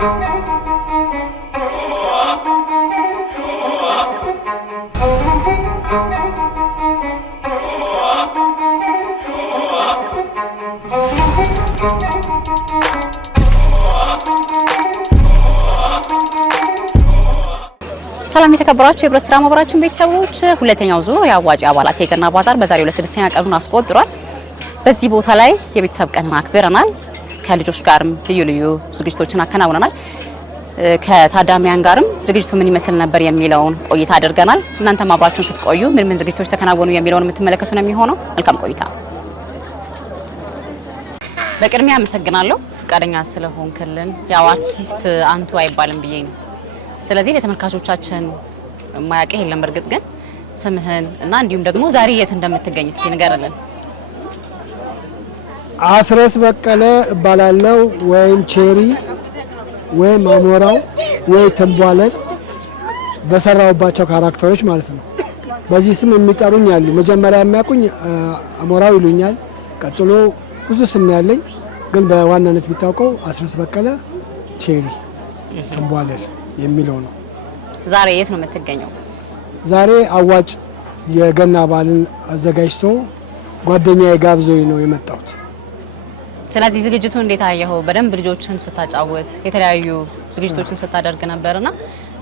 ሰላም የተከበራችሁ የህብረት ስራ ማህበራችን ቤተሰቦች ሁለተኛው ዙር የአዋጪ አባላት የገና ባዛር በዛሬው ለስድስተኛ ቀኑን አስቆጥሯል። በዚህ ቦታ ላይ የቤተሰብ ቀንን አክብረናል። ከልጆች ጋርም ልዩ ልዩ ዝግጅቶችን አከናውነናል። ከታዳሚያን ጋርም ዝግጅቱ ምን ይመስል ነበር የሚለውን ቆይታ አድርገናል። እናንተም አብራችሁን ስትቆዩ ምን ዝግጅቶች ተከናወኑ የሚለውን የምትመለከቱ ነው የሚሆነው። መልካም ቆይታ። በቅድሚያ አመሰግናለሁ ፈቃደኛ ስለሆንክልን። ያው አርቲስት አንቱ አይባልም ብዬ ነው። ስለዚህ ለተመልካቾቻችን ማያውቅ የለም። እርግጥ ግን ስምህን እና እንዲሁም ደግሞ ዛሬ የት እንደምትገኝ እስኪ ንገርልን። አስረስ በቀለ እባላለሁ ወይም ቼሪ ወይም አሞራው ወይ ተንቧለል በሰራውባቸው ካራክተሮች ማለት ነው። በዚህ ስም የሚጠሩኝ ያሉ መጀመሪያ የሚያውቁኝ አሞራው ይሉኛል። ቀጥሎ ብዙ ስም ያለኝ ግን በዋናነት ቢታወቀው አስረስ በቀለ ቼሪ ተንቧለል የሚለው ነው። ዛሬ የት ነው የምትገኘው? ዛሬ አዋጭ የገና በዓልን አዘጋጅቶ ጓደኛዬ ጋብዞኝ ነው የመጣሁት። ስለዚህ ዝግጅቱ እንዴት አየኸው? በደንብ ልጆችን ስታጫወት የተለያዩ ዝግጅቶችን ስታደርግ ነበርና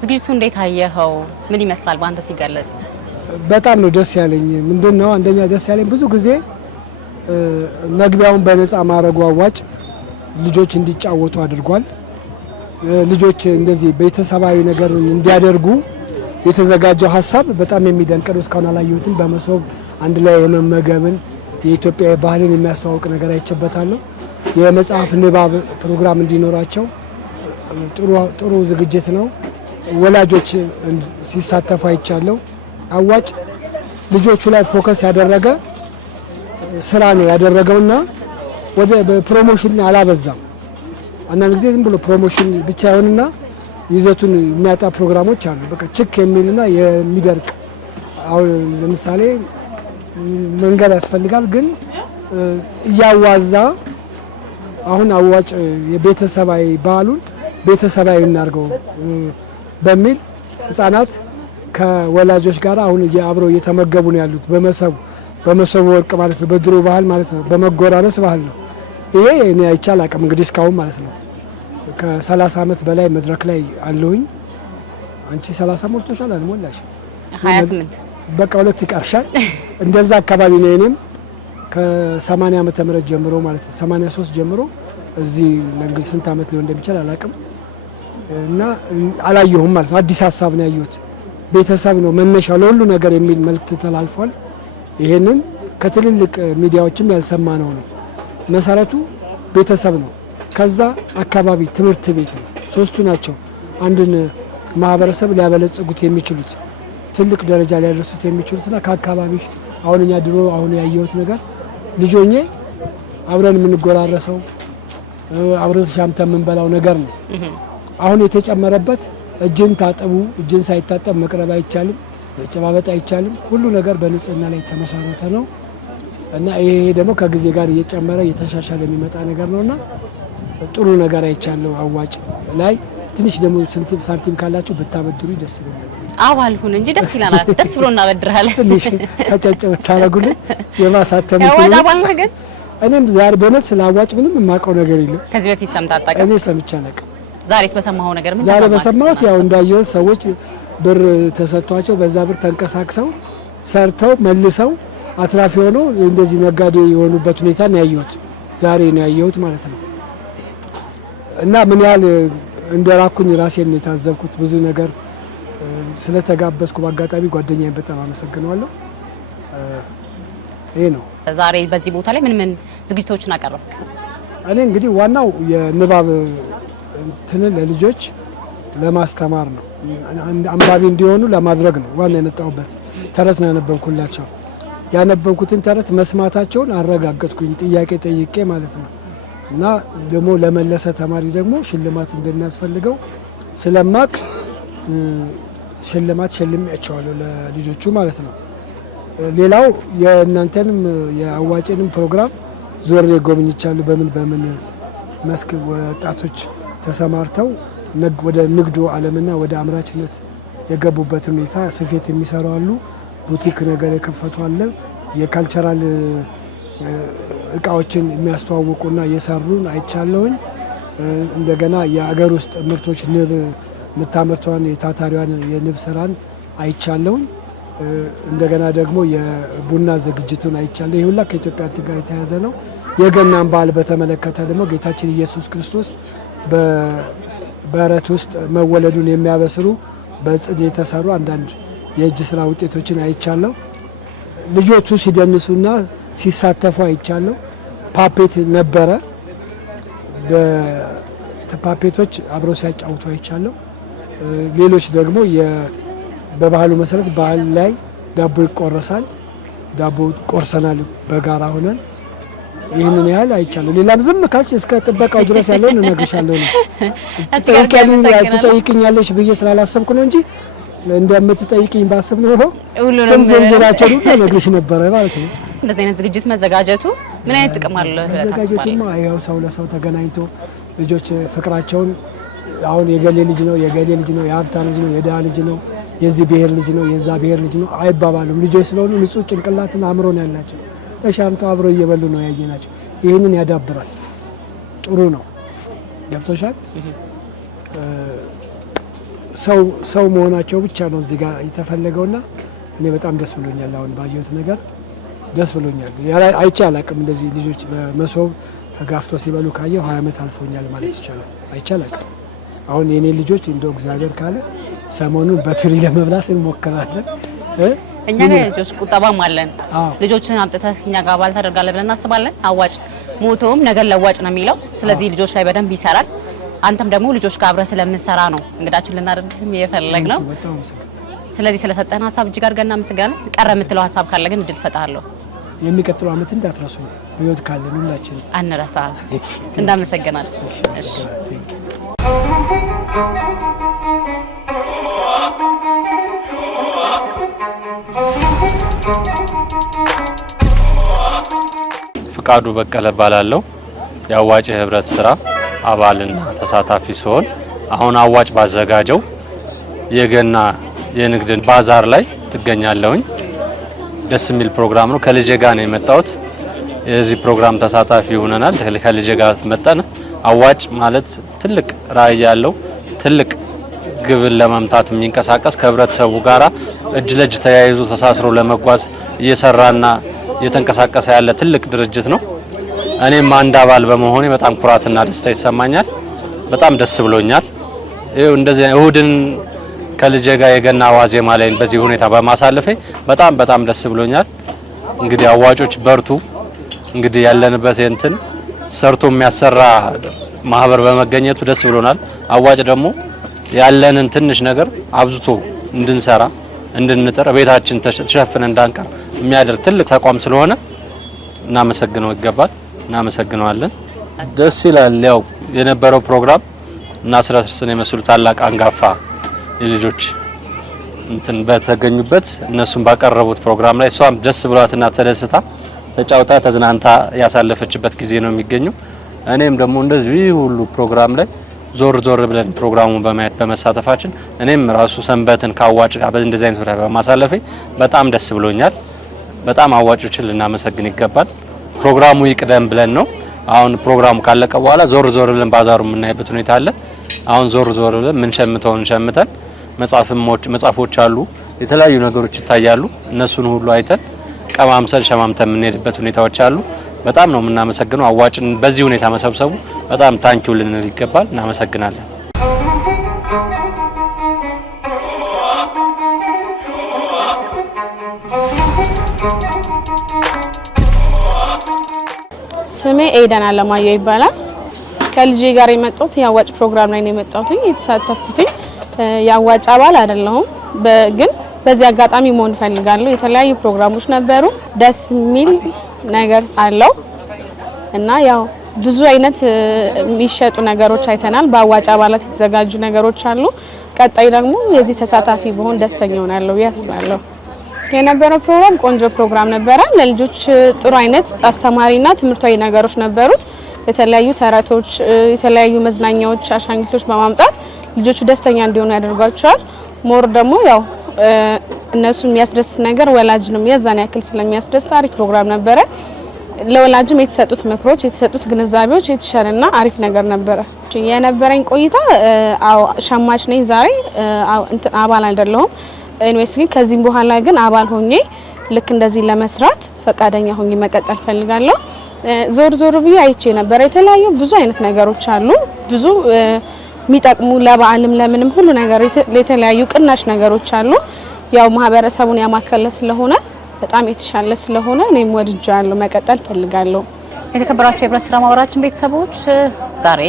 ዝግጅቱ እንዴት አየኸው? ምን ይመስላል በአንተ ሲገለጽ? በጣም ነው ደስ ያለኝ። ምንድነው አንደኛ ደስ ያለኝ ብዙ ጊዜ መግቢያውን በነፃ ማድረጉ አዋጭ ልጆች እንዲጫወቱ አድርጓል። ልጆች እንደዚህ ቤተሰባዊ ነገር እንዲያደርጉ የተዘጋጀው ሀሳብ በጣም የሚደንቅ ነው። እስካሁን አላየሁትም። በመሶብ አንድ ላይ የመመገብን የኢትዮጵያ ባህልን የሚያስተዋውቅ ነገር አይቼበታለሁ። የመጽሐፍ ንባብ ፕሮግራም እንዲኖራቸው ጥሩ ዝግጅት ነው። ወላጆች ሲሳተፉ አይቻለሁ። አዋጭ ልጆቹ ላይ ፎከስ ያደረገ ስራ ነው ያደረገውና ወደ ፕሮሞሽን አላበዛም። አንዳንድ ጊዜ ዝም ብሎ ፕሮሞሽን ብቻ ይሆንና ይዘቱን የሚያጣ ፕሮግራሞች አሉ። በቃ ችክ የሚልና የሚደርቅ አሁን ለምሳሌ መንገድ ያስፈልጋል ግን እያዋዛ አሁን አዋጭ የቤተሰባዊ ባህሉን ቤተሰባዊ እናርገው በሚል ህፃናት ከወላጆች ጋር አሁን አብረው እየተመገቡ ነው ያሉት። በመሰቡ ወርቅ ማለት ነው። በድሮ ባህል ማለት ነው። በመጎራረስ ባህል ነው። ይሄ እኔ አይቻል አቅም እንግዲህ እስካሁን ማለት ነው ከ30 አመት በላይ መድረክ ላይ አለሁኝ። አንቺ 30 ሞልቶሻል? አልሞላሽ? 28 በቃ 2 ይቀርሻል። እንደዛ አካባቢ ነው። እኔም ከ80 ዓመተ ምህረት ጀምሮ ማለት ነው 83 ጀምሮ እዚህ እንግዲህ ስንት አመት ሊሆን እንደሚችል አላቅም እና አላየሁም ማለት ነው። አዲስ ሀሳብ ነው ያየሁት። ቤተሰብ ነው መነሻው ለሁሉ ነገር የሚል መልእክት ተላልፏል። ይሄንን ከትልልቅ ሚዲያዎችም ያልሰማነው ነው። መሰረቱ ቤተሰብ ነው። ከዛ አካባቢ ትምህርት ቤት ነው። ሶስቱ ናቸው አንድን ማህበረሰብ ሊያበለጽጉት የሚችሉት ትልቅ ደረጃ ሊያደርሱት የሚችሉትና ከአካባቢ አሁንኛ ድሮ አሁን ያየሁት ነገር ልጆኜ አብረን የምንጎራረሰው አብረን ተሻምተን የምንበላው ነገር ነው። አሁን የተጨመረበት እጅን ታጠቡ፣ እጅን ሳይታጠብ መቅረብ አይቻልም፣ መጨባበጥ አይቻልም። ሁሉ ነገር በንጽህና ላይ ተመሰረተ ነው እና ይሄ ደግሞ ከጊዜ ጋር እየጨመረ እየተሻሻለ የሚመጣ ነገር ነውና ጥሩ ነገር አይቻለው። አዋጭ ላይ ትንሽ ደግሞ ሳንቲም ካላችሁ ብታበድሩ ደስ ይላል። አባል ሁን እንጂ ደስ ይላል። ደስ ብሎ እናበድራለን። ትንሽ ተጨጭ ብታረጉልን የማሳተም አዋጭ አባል ነገር እኔም ዛሬ በእውነት ስለ አዋጭ ምንም የማውቀው ነገር የለም። ከዚህ በፊት ሰምተህ አታውቅም? እኔ ሰምቼ አላውቅም። ዛሬስ በሰማኸው ነገር ምን? ዛሬ በሰማሁት ያው እንዳየሁት ሰዎች ብር ተሰጥቷቸው በዛ ብር ተንቀሳቅሰው ሰርተው መልሰው አትራፊ ሆነው እንደዚህ ነጋዴ የሆኑበት ሁኔታ ነው ያየሁት። ዛሬ ነው ያየሁት ማለት ነው። እና ምን ያህል እንደራኩኝ ራሴን የታዘብኩት ብዙ ነገር ስለተጋበዝኩ በአጋጣሚ ጓደኛዬን በጣም አመሰግናለሁ። ይሄ ነው። ዛሬ በዚህ ቦታ ላይ ምን ዝግጅቶችን አቀረብክ? እኔ እንግዲህ ዋናው የንባብ እንትንን ለልጆች ለማስተማር ነው። አንባቢ እንዲሆኑ ለማድረግ ነው ዋና የመጣሁበት። ተረት ነው ያነበብኩላቸው። ያነበብኩትን ተረት መስማታቸውን አረጋገጥኩኝ ጥያቄ ጠይቄ ማለት ነው። እና ደግሞ ለመለሰ ተማሪ ደግሞ ሽልማት እንደሚያስፈልገው ስለማቅ ሽልማት ሸልሜያቸዋለሁ ለልጆቹ ማለት ነው። ሌላው የእናንተንም የአዋጭንም ፕሮግራም ዞሬ ጎብኝቻለሁ። በምን መስክ ወጣቶች ተሰማርተው ወደ ንግዱ ዓለምና ወደ አምራችነት የገቡበት ሁኔታ ስፌት የሚሰሩ አሉ። ቡቲክ ነገር የከፈቱ አለ። የካልቸራል እቃዎችን የሚያስተዋውቁና የሰሩን አይቻለሁኝ። እንደገና የአገር ውስጥ ምርቶች ንብ የምታመርቷን የታታሪዋን የንብ ስራን አይቻለሁኝ። እንደገና ደግሞ የቡና ዝግጅቱን አይቻለሁ። ይህ ሁላ ከኢትዮጵያ ጋር የተያያዘ ነው። የገናን በዓል በተመለከተ ደግሞ ጌታችን ኢየሱስ ክርስቶስ በበረት ውስጥ መወለዱን የሚያበስሩ በጽድ የተሰሩ አንዳንድ የእጅ ስራ ውጤቶችን አይቻለሁ። ልጆቹ ሲደንሱና ሲሳተፉ አይቻለሁ። ፓፔት ነበረ። በፓፔቶች አብረው ሲያጫውቱ አይቻለሁ። ሌሎች ደግሞ በባህሉ መሰረት ባህል ላይ ዳቦ ይቆረሳል። ዳቦ ቆርሰናል በጋራ ሆነን። ይህንን ያህል አይቻለሁ። ሌላም ዝም ካልሽ እስከ ጥበቃው ድረስ ያለውን እነግርሻለሁ ነው። ትጠይቅኛለሽ ብዬ ስላላሰብኩ ነው እንጂ እንደምትጠይቅኝ ባስብ ኖሮ ስም ዝርዝራቸውን ሁሉ እነግርሽ ነበረ ማለት ነው። እንደዚህ አይነት ዝግጅት መዘጋጀቱ ምን አይነት ጥቅም አለው? መዘጋጀቱማ ያው ሰው ለሰው ተገናኝቶ ልጆች ፍቅራቸውን አሁን የገሌ ልጅ ነው፣ የገሌ ልጅ ነው፣ የሀብታም ልጅ ነው፣ የድሃ ልጅ ነው፣ የዚህ ብሔር ልጅ ነው፣ የዛ ብሔር ልጅ ነው አይባባሉም። ልጆች ስለሆኑ ንጹህ ጭንቅላትን አእምሮ ነው ያላቸው። ተሻምተው አብረው እየበሉ ነው ያየናቸው። ይህንን ያዳብራል። ጥሩ ነው። ገብቶሻል? ሰው መሆናቸው ብቻ ነው እዚህ ጋር የተፈለገውና እኔ በጣም ደስ ብሎኛል። አሁን ባየሁት ነገር ደስ ብሎኛል። አይቼ አላቅም እንደዚህ ልጆች በመሶብ ተጋፍቶ ሲበሉ ካየሁ 20 ዓመት አልፎኛል ማለት ይቻላል። አይቼ አላቅም። አሁን የኔ ልጆች እንደው እግዚአብሔር ካለ ሰሞኑን በትሪ ለመብላት እንሞክራለን። እኛ ጋር ልጆች ቁጠባም አለን። ልጆችን አምጥተህ እኛ ጋር ባል ታደርጋለህ ብለን እናስባለን። አዋጭ ሞቶም ነገር ለዋጭ ነው የሚለው። ስለዚህ ልጆች ላይ በደንብ ይሰራል። አንተም ደግሞ ልጆች ጋር አብረህ ስለምንሰራ ነው እንግዳችን ልናደርግህ የፈለግነው። ስለዚህ ስለሰጠን ሀሳብ እጅግ አድርገን እናመሰግናለን። ቀረ የምትለው ሀሳብ ካለ ግን እድል ሰጥሃለሁ። የሚቀጥለው ዓመት እንዳትረሱ። በህይወት ካለን ሁላችን አንረሳ። እናመሰግናለን። ፍቃዱ በቀለ ባላለው የአዋጭ ህብረት ስራ አባልና ተሳታፊ ሲሆን አሁን አዋጭ ባዘጋጀው የገና የንግድ ባዛር ላይ ትገኛለሁኝ። ደስ የሚል ፕሮግራም ነው። ከልጄ ጋር ነው የመጣሁት። የዚህ ፕሮግራም ተሳታፊ ሆነናል። ከልጄ ጋር መጣን። አዋጭ ማለት ትልቅ ራዕይ ያለው ትልቅ ግብን ለመምታት የሚንቀሳቀስ ከህብረተሰቡ ጋራ እጅ ለእጅ ተያይዞ ተሳስሮ ለመጓዝ እየሰራና እየተንቀሳቀሰ ያለ ትልቅ ድርጅት ነው። እኔም አንድ አባል በመሆኔ በጣም ኩራትና ደስታ ይሰማኛል። በጣም ደስ ብሎኛል። ይኸው እንደዚህ እሁድን ከልጄ ጋር የገና ዋዜማ ላይ በዚህ ሁኔታ በማሳለፌ በጣም ደስ ብሎኛል። እንግዲህ አዋጮች በርቱ። እንግዲህ ያለንበት እንትን ሰርቶ የሚያሰራ ማህበር በመገኘቱ ደስ ብሎናል። አዋጭ ደግሞ ያለንን ትንሽ ነገር አብዝቶ እንድንሰራ እንድንጥር ቤታችን ተሸፍነን እንዳንቀር የሚያደርግ ትልቅ ተቋም ስለሆነ እናመሰግነው ይገባል። እናመሰግነዋለን። ደስ ይላል። ያው የነበረው ፕሮግራም እና ስራስን የመስሉ ታላቅ አንጋፋ የልጆች እንትን በተገኙበት እነሱም ባቀረቡት ፕሮግራም ላይ እሷም ደስ ብሏትና ተደስታ ተጫውታ ተዝናንታ ያሳለፈችበት ጊዜ ነው የሚገኘው። እኔም ደግሞ እንደዚህ ሁሉ ፕሮግራም ላይ ዞር ብለን ፕሮግራሙን በማየት በመሳተፋችን እኔም ራሱ ሰንበትን ካዋጭ ጋር እንደዚህ አይነት ሁኔታ በማሳለፌ በጣም ደስ ብሎኛል። በጣም አዋጮችን ልናመሰግን ይገባል። ፕሮግራሙ ይቅደም ብለን ነው። አሁን ፕሮግራሙ ካለቀ በኋላ ዞር ብለን ባዛሩ የምናይበት ሁኔታ አለ። አሁን ዞር ብለን ምን ሸምተን መጽሐፎች አሉ፣ የተለያዩ ነገሮች ይታያሉ። እነሱን ሁሉ አይተን ቀማምሰል ሸማምተን የምንሄድበት ሁኔታዎች አሉ። በጣም ነው የምናመሰግነው። አዋጭን በዚህ ሁኔታ መሰብሰቡ በጣም ታንኪው ልንል ይገባል። እናመሰግናለን። ስሜ ኤደን አለማየሁ ይባላል። ከልጄ ጋር የመጣሁት የአዋጭ ፕሮግራም ላይ ነው የመጣሁት። የተሳተፍኩት የአዋጭ አባል አይደለሁም፣ ግን በዚህ አጋጣሚ መሆን ፈልጋለሁ። የተለያዩ ፕሮግራሞች ነበሩ። ደስ የሚል ነገር አለው እና ያው ብዙ አይነት የሚሸጡ ነገሮች አይተናል። በአዋጭ አባላት የተዘጋጁ ነገሮች አሉ። ቀጣይ ደግሞ የዚህ ተሳታፊ በሆን ደስተኛ ሆናለሁ ያስባለሁ። የነበረው ፕሮግራም ቆንጆ ፕሮግራም ነበረ። ለልጆች ጥሩ አይነት አስተማሪና ትምህርታዊ ነገሮች ነበሩት። የተለያዩ ተረቶች የተለያዩ መዝናኛዎች አሻንጉሊቶች በማምጣት ልጆቹ ደስተኛ እንዲሆኑ ያደርጋቸዋል። ሞር ደግሞ ያው እነሱ የሚያስደስት ነገር ወላጅንም የዛን ያክል ስለሚያስደስት አሪፍ ፕሮግራም ነበረ። ለወላጅም የተሰጡት ምክሮች የተሰጡት ግንዛቤዎች የተሻለና አሪፍ ነገር ነበረ። የነበረኝ ቆይታ ሸማች ነኝ ዛሬ አባል አይደለሁም። ኤኒዌይስ ግን ከዚህም በኋላ ግን አባል ሆኜ ልክ እንደዚህ ለመስራት ፈቃደኛ ሆኜ መቀጠል ፈልጋለሁ። ዞር ብዬ አይቼ ነበር። የተለያዩ ብዙ አይነት ነገሮች አሉ። ብዙ የሚጠቅሙ ለበዓልም ለምንም ሁሉ ነገር የተለያዩ ቅናሽ ነገሮች አሉ። ያው ማህበረሰቡን ያማከለ ስለሆነ በጣም የተሻለ ስለሆነ እኔም ወድጃለሁ፣ መቀጠል ፈልጋለሁ። የተከበራችሁ የህብረት ስራ ማህበራችን ቤተሰቦች ዛሬ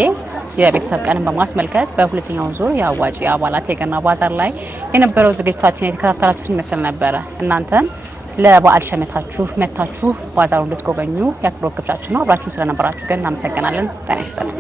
የቤተሰብ ቀንን በማስመልከት በሁለተኛው ዙር የአዋጪ አባላት የገና ባዛር ላይ የነበረው ዝግጅታችን የተከታተላችሁት ይመስል ነበረ። እናንተም ለበዓል ሸመታችሁ መታችሁ ባዛሩን እንድትጎበኙ የአክብሮት ግብዣችን ነው። አብራችሁን ስለነበራችሁ ግን እናመሰግናለን። ጤና ይስጥልኝ።